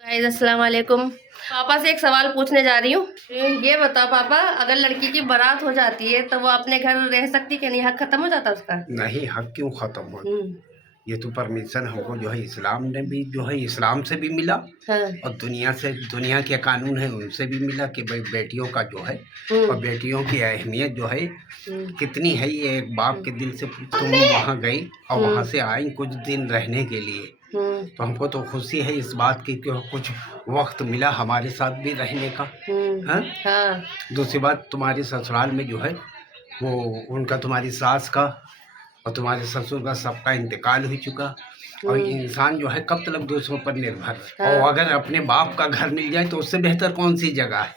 Guys अस्सलाम वालेकुम। पापा से एक सवाल पूछने जा रही हूँ। ये बताओ पापा, अगर लड़की की बारात हो जाती है तो वो अपने घर रह सकती कि नहीं? हक खत्म हो जाता उसका? नहीं, हक क्यों खत्म हो? ये तो परमिशन हमको जो है इस्लाम ने भी जो है इस्लाम से भी मिला। हाँ। और दुनिया के कानून है उनसे भी मिला कि भाई बेटियों का जो है और बेटियों की अहमियत जो है कितनी है। ये एक बाप के दिल से तुम वहाँ गई और वहाँ से आई कुछ दिन रहने के लिए, तो हमको तो खुशी है इस बात की कि कुछ वक्त मिला हमारे साथ भी रहने का। हाँ? हाँ। दूसरी बात, तुम्हारे ससुराल में जो है वो उनका, तुम्हारी सास का और तुम्हारे ससुर का सबका इंतकाल हो चुका। और इंसान जो है कब तक दूसरों पर निर्भर। हाँ। और अगर अपने बाप का घर मिल जाए तो उससे बेहतर कौन सी जगह है?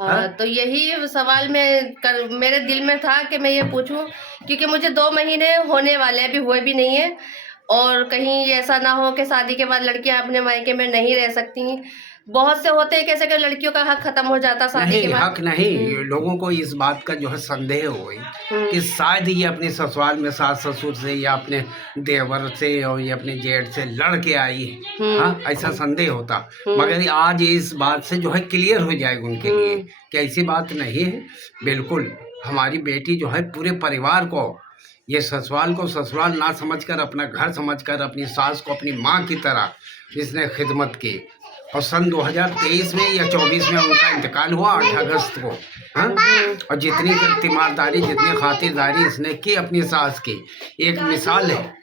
हाँ, तो यही सवाल मेरे दिल में था कि मैं ये पूछूं, क्योंकि मुझे 2 महीने होने वाले हैं, अभी हुए भी नहीं है। और कहीं ऐसा ना हो कि शादी के बाद लड़कियां अपने मायके में नहीं रह सकती। बहुत से होते हैं कैसे कि लड़कियों का हक खत्म हो जाता शादी के बाद। हक नहीं, लोगों को इस बात का जो है संदेह हो कि शायद ये अपने ससुराल में सास ससुर से या अपने देवर से और ये अपने जेठ से लड़ के आई है। हाँ, ऐसा संदेह होता। मगर आज इस बात से जो है क्लियर हो जाएगा उनके लिए कि ऐसी बात नहीं है। बिल्कुल हमारी बेटी जो है पूरे परिवार को, ये ससुराल को ससुराल ना समझकर अपना घर समझकर अपनी सास को अपनी माँ की तरह इसने खिदमत की। और सन 2023 में या 24 में उनका इंतकाल हुआ 8 अगस्त को। हाँ? और जितनी तीमारदारी जितनी खातिरदारी इसने की अपनी सास की, एक मिसाल है।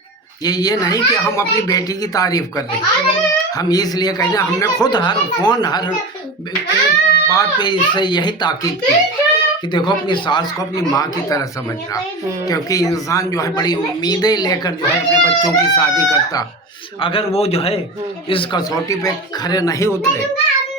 ये नहीं कि हम अपनी बेटी की तारीफ कर रहे हैं, हम इसलिए कहते हैं, हमने खुद हर बात पे इससे यही ताकीद की कि देखो अपनी सास को अपनी माँ की तरह समझना। क्योंकि इंसान जो है बड़ी उम्मीदें लेकर जो है अपने बच्चों की शादी करता, अगर वो जो है इस कसौटी पे खड़े नहीं उतरे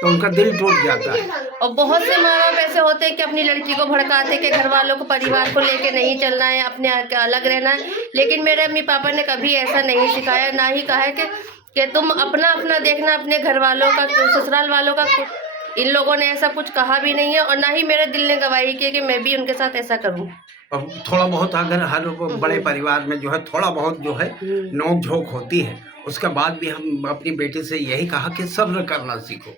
तो उनका दिल टूट जाता है। और बहुत से माँ बाप ऐसे होते हैं कि अपनी लड़की को भड़काते कि घर वालों को, परिवार को लेके नहीं चलना है, अपने अलग रहना है। लेकिन मेरे मम्मी पापा ने कभी ऐसा नहीं सिखाया, ना ही कहा है कि तुम अपना देखना, अपने घर वालों का, ससुराल वालों का। इन लोगों ने ऐसा कुछ कहा भी नहीं है और ना ही मेरे दिल ने गवाही की कि मैं भी उनके साथ ऐसा करूं। अब थोड़ा बहुत अगर हर बड़े परिवार में जो है थोड़ा बहुत जो है नोक झोंक होती है, उसके बाद भी हम अपनी बेटी से यही कहा कि सब्र करना सीखो।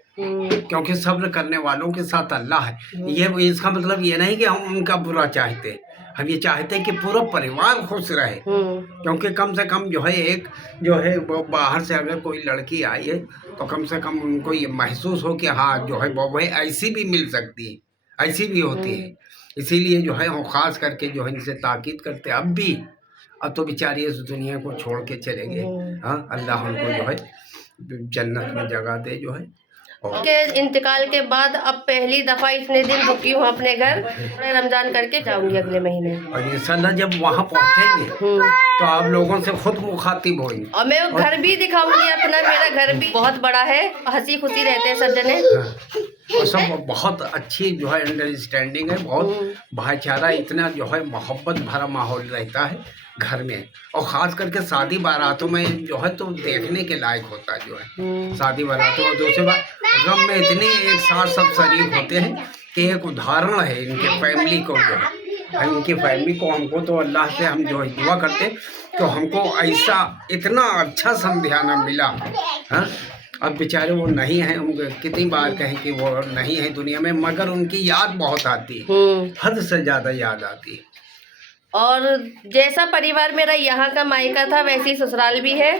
क्योंकि सब्र करने वालों के साथ अल्लाह है। ये इसका मतलब ये नहीं कि हम उनका बुरा चाहते, हम ये चाहते हैं कि पूरा परिवार खुश रहे। क्योंकि कम से कम जो है एक जो है वो बाहर से अगर कोई लड़की आई है तो कम से कम उनको ये महसूस हो कि हाँ जो है वो ऐसी भी मिल सकती है, ऐसी भी होती है। इसीलिए जो है वो खास करके जो है इनसे ताकीद करते अब भी। अब तो बेचारी इस दुनिया को छोड़ के चले गए। हाँ, अल्लाह उनको जो है जन्नत में जगह दे जो है। के इंतकाल के बाद अब पहली दफा इतने दिन रुकी हूँ अपने घर, रमजान करके जाऊंगी अगले महीने। और इंशाल्लाह जब वहाँ पहुँचेंगे तो आप लोगों से खुद मुखातिब होंगे और मैं घर भी दिखाऊंगी अपना। मेरा घर भी बहुत बड़ा है, हंसी खुशी रहते हैं सब जने। और सब बहुत अच्छी जो है अंडरस्टैंडिंग है, बहुत भाईचारा, इतना जो है मोहब्बत भरा माहौल रहता है घर में। और ख़ास करके शादी बारातों में जो है तो देखने के लायक होता है जो है शादी बारातों में। दूसरी बात, गम में इतने एक साथ सब शरीक होते हैं कि एक उदाहरण है इनके फैमिली को जो है, इनकी फैमिली को। हमको तो अल्लाह से हम जो है दुआ करते तो हमको ऐसा इतना अच्छा समझाना मिला। हाँ, अब बेचारे वो नहीं हैं, हम कितनी बार कहें कि वो नहीं है दुनिया में, मगर उनकी याद बहुत आती है, हद से ज़्यादा याद आती है। और जैसा परिवार मेरा यहाँ का मायका था वैसे ही ससुराल भी है,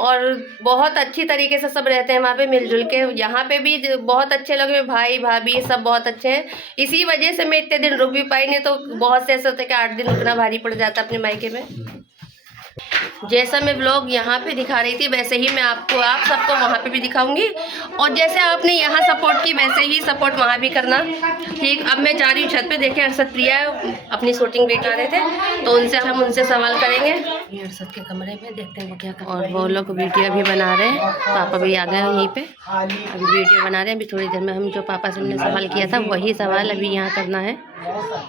और बहुत अच्छी तरीके से सब रहते हैं वहाँ पे मिलजुल के। यहाँ पे भी बहुत अच्छे लोग हैं, भाई भाभी सब बहुत अच्छे हैं। इसी वजह से मैं इतने दिन रुक भी पाई, नहीं तो बहुत से ऐसे होते कि 8 दिन रुकना भारी पड़ जाता अपने मायके में। जैसा मैं ब्लॉग यहाँ पे दिखा रही थी वैसे ही मैं आप सबको वहाँ पे भी दिखाऊंगी। और जैसे आपने यहाँ सपोर्ट की वैसे ही सपोर्ट वहाँ भी करना, ठीक। अब मैं जा रही हूँ छत पे। देखिए अरशद प्रिया अपनी शूटिंग भी कर रहे थे तो हम उनसे सवाल करेंगे। ये अरशद के कमरे में देखते हैं वो क्या कर रहे हैं। और वो लोग वीडियो भी बना रहे हैं, पापा भी आ गए यहीं पे, अभी वीडियो बना रहे हैं। अभी थोड़ी देर में हम जो पापा से हमने सवाल किया था वही सवाल अभी यहाँ करना है।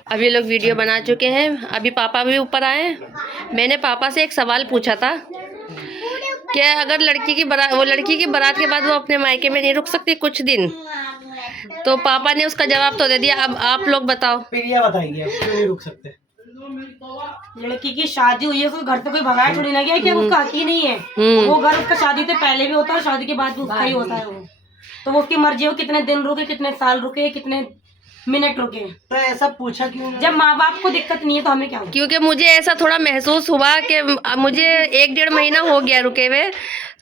अभी लोग वीडियो बना चुके हैं, अभी पापा भी ऊपर आए। मैंने पापा से एक सवाल पूछा था कि अगर लड़की की बारात के बाद वो अपने मायके में नहीं रुक सकती कुछ दिन, तो पापा ने उसका जवाब तो दे दिया। अब आप लोग बताओ। प्रिया बताइए क्यों नहीं रुक सकते? लड़की की शादी हुई है, उसको घर पे कोई भगाया थोड़ी ना गया, क्या उसका हक ही नहीं है। वो घर उसका शादी से पहले भी होता है और शादी के बाद भी उसका ही होता है। वो तो वो उसकी मर्जी हो कितने दिन रुके, कितने साल रुके, कितने मिनट रुके। तो ऐसा पूछा क्यों? जब माँ बाप को दिक्कत नहीं है तो हमें क्या हो? क्योंकि मुझे ऐसा थोड़ा महसूस हुआ कि मुझे 1-1.5 महीना हो गया रुके हुए,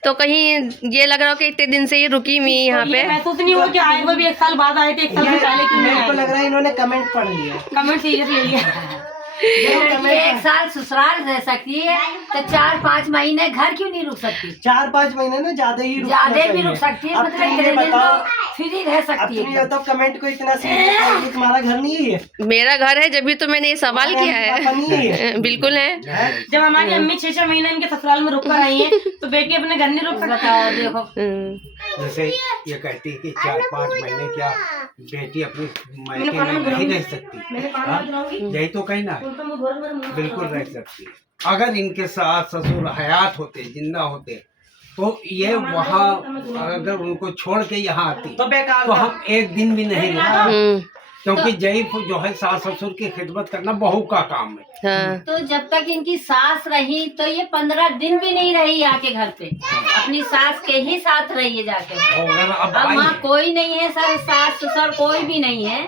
तो कहीं ये लग रहा हो कि इतने दिन से ये रुकी हुई यहाँ तो पे। ये महसूस नहीं हुआ कि आए हुए भी 1 साल बाद आए थे, 1 साल से पहले क्यों नहीं मेरे को आए? लग रहा है इन्होंने कमेंट पढ़ लिया। कमेंट सीरियस ले लिया। लड़की 1 साल ससुराल रह सकती है तो 4-5 महीने घर क्यों नहीं रुक सकती? 4-5 महीने ना ज्यादा ही रुकना ज्यादा भी चाहिए। रुक सकती है, अब मतलब तुम ये इतने दिन बताओ, तो फ्री रह अब सकती तुम ये है। बताओ कमेंट को इतना सीरियस है कि तुम्हारा घर नहीं है ये? मेरा घर है, जब भी तो मैंने ये सवाल किया पापा नहीं है है। ये? बिल्कुल है। जब हमारी अम्मी 6-6 महीने इनके ससुराल में रुक कर आई है तो बेटी अपने घर नहीं रुक सकती? बताओ देखो, जैसे ये कहती है कि 4-5 महीने क्या बेटी अपनी मैंने मायके खाना में नहीं बनाऊंगी। रह सकती? मैंने खाना हाँ? बनाऊंगी। यही तो कहना है। उनका मुंह घोर मेरा मुंह बिल्कुल रह सकती है। अगर इनके सास ससुर हयात होते, जिंदा होते, तो ये वहाँ अगर उनको छोड़ के यहाँ आती तो बेकार तो था। हम एक दिन भी नहीं रुकते, हम्म, क्योंकि जयीफ जो है सास ससुर की खिदमत करना बहू का काम है। हाँ। तो जब तक इनकी सास रही तो ये 15 दिन भी नहीं रही आके घर पे, अपनी सास के ही साथ रही है जाके। और अगर अब अब आई वहाँ कोई नहीं है सर, सास ससुर कोई भी नहीं है,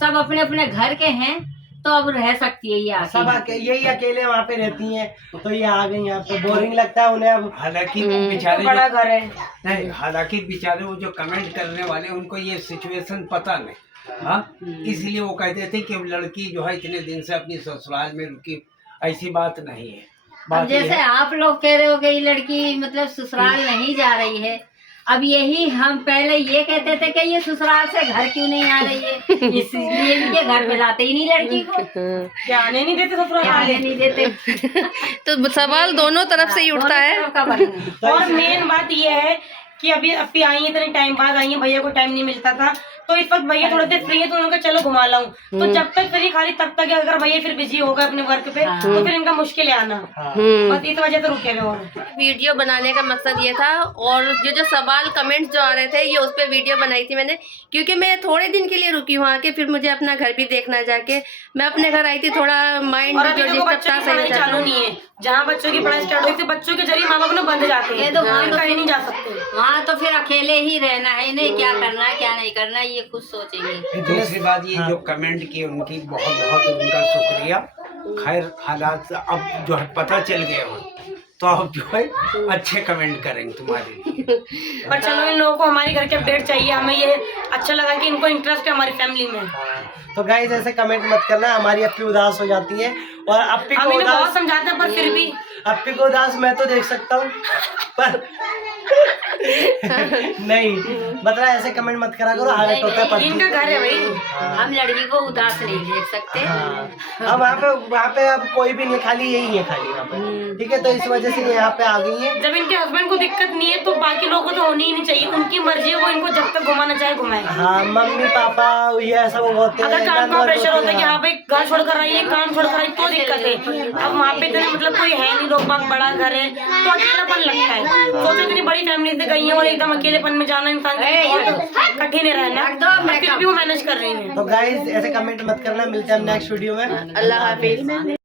सब अपने अपने घर के हैं, तो अब रह सकती है ये सब आके। यही अकेले वहाँ पे रहती हैं, तो ये आ गई यहाँ पे। बोरिंग लगता है उन्हें अब। हालांकि वो बेचारे बड़ा जो घर है। नहीं, हालांकि बेचारे वो जो कमेंट करने वाले उनको ये सिचुएशन पता नहीं। हाँ, इसलिए वो कहते थे कि लड़की जो है इतने दिन से अपनी ससुराल में रुकी, ऐसी बात नहीं है। अब बात ये जैसे है, आप लोग कह रहे हो कि ये लड़की मतलब ससुराल नहीं जा रही है, अब यही हम पहले ये कहते थे कि ये ससुराल से घर क्यों नहीं आ रही है, इसलिए इनके घर पे लाते ही नहीं लड़की को, क्या आने नहीं देते ससुराल आने वाले? नहीं देते। तो सवाल दोनों तरफ से ही उठता है। दोनों तरफ का बना है। और मेन बात ये है कि अभी अपी आई है, इतने टाइम बाद आई है, भैया को टाइम नहीं मिलता था, तो इस वक्त भैया थोड़े देर फ्री है तो उन्होंने कहा चलो घुमा लाऊं। तो जब तक फ्री खाली तब तक है, अगर भैया फिर बिजी होगा अपने वर्क पे तो फिर इनका मुश्किल है आना। बस इस वजह से रुके हुए और वीडियो बनाने का मकसद ये था, और जो सवाल कमेंट्स जो आ रहे थे ये उस पर वीडियो बनाई थी मैंने, क्योंकि मैं थोड़े दिन के लिए रुकी हूँ आके, फिर मुझे अपना घर भी देखना जाके। मैं अपने घर आई थी, थोड़ा माइंड और जो अभी देखो डिस्टर्ब बच्चों था की सही पढ़ाई हो चालू जाता। नहीं है, जहाँ बच्चों की पढ़ाई स्टार्ट हुई थी बच्चों के जरिए माँ बाप ना बंद जाते हैं, ये तो वहाँ फिर तो कहीं नहीं जा सकते। वहाँ तो फिर अकेले ही रहना है, इन्हें क्या करना है क्या नहीं करना है ये खुद सोचेंगे। दूसरी बात ये जो कमेंट किए उनकी बहुत बहुत उनका शुक्रिया। खैर हालात अब जो है पता चल गए हो, तो अब जो है अच्छे कमेंट करेंगे तुम्हारे लिए। पर चलो इन लोगों को हमारे घर के अपडेट चाहिए, हमें ये अच्छा लगा कि इनको इंटरेस्ट है हमारी फैमिली में। तो गाइस ऐसे कमेंट मत करना, हमारी अपी उदास हो जाती है। और अपी हम को इन्हें बहुत उदास, समझाते हैं पर फिर भी अपी को उदास मैं तो देख सकता हूँ, पर नहीं मतलब ऐसे कमेंट मत करा करो, हालत होता है पति। इनका घर है भाई। हम लड़की को उदास नहीं देख सकते। हाँ। अब वहाँ पे अब कोई भी नहीं, खाली यही है खाली वहाँ पे, ठीक है। तो इस वजह से ये यहाँ पे आ गई है। जब इनके हस्बैंड को दिक्कत नहीं है तो बाकी लोगों को तो होनी ही नहीं चाहिए, उनकी मर्जी है, वो इनको जब तक घुमाना चाहे घुमाए। हाँ, मम्मी पापा ये सब होते अगर हैं, काम का ननद प्रेशर होती होता है कि हैं। हाँ भाई घर छोड़ कर आई है, काम छोड़ कर आई तो दिक्कत है। अब वहाँ पे इतने मतलब कोई है नहीं, लोग बाग बड़ा घर है तो अकेलापन लगता है। सोचो इतनी बड़ी फैमिली से गई है और एकदम अकेलेपन में जाना इंसान के लिए बहुत कठिन है रहना, फिर भी वो मैनेज कर रही है। तो गाइस ऐसे कमेंट मत करना, मिलते हैं हम नेक्स्ट वीडियो में। अल्लाह हाफिज।